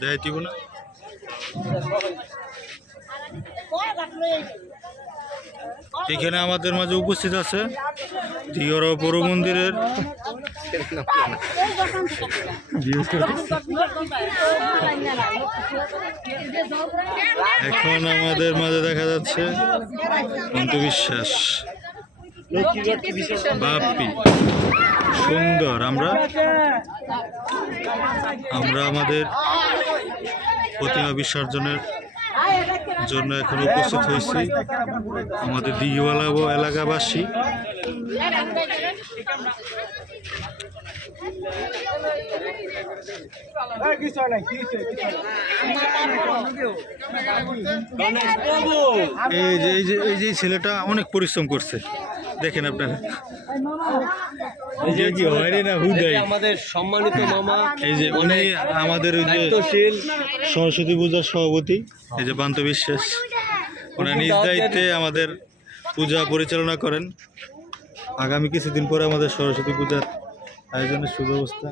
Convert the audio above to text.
দেখাইতিব না। এখানে আমাদের মাঝে উপস্থিত আছে দিগড় বড় মন্দিরের এখন আমাদের মাঝে দেখা যাচ্ছে অন্ধবিশ্বাস বাপ্পি সুন্দর। আমরা আমাদের প্রতিমা বিসর্জনের জন্য এখন উপস্থিত হয়েছি আমাদের দিঘিওয়ালা এলাকাবাসী। এই যে ছেলেটা অনেক পরিশ্রম করছে, দেখেন আপনারা। আমাদের সম্মানিত মামা, এই যে উনি আমাদের ওই যে সরস্বতী পূজার সভাপতি, এই যে বান্ত বিশ্বাস, ওনার নিজ দায়িত্বে আমাদের পূজা পরিচালনা করেন। আগামী কিছুদিন পরে আমাদের সরস্বতী পূজার আয়োজনের সুব্যবস্থা।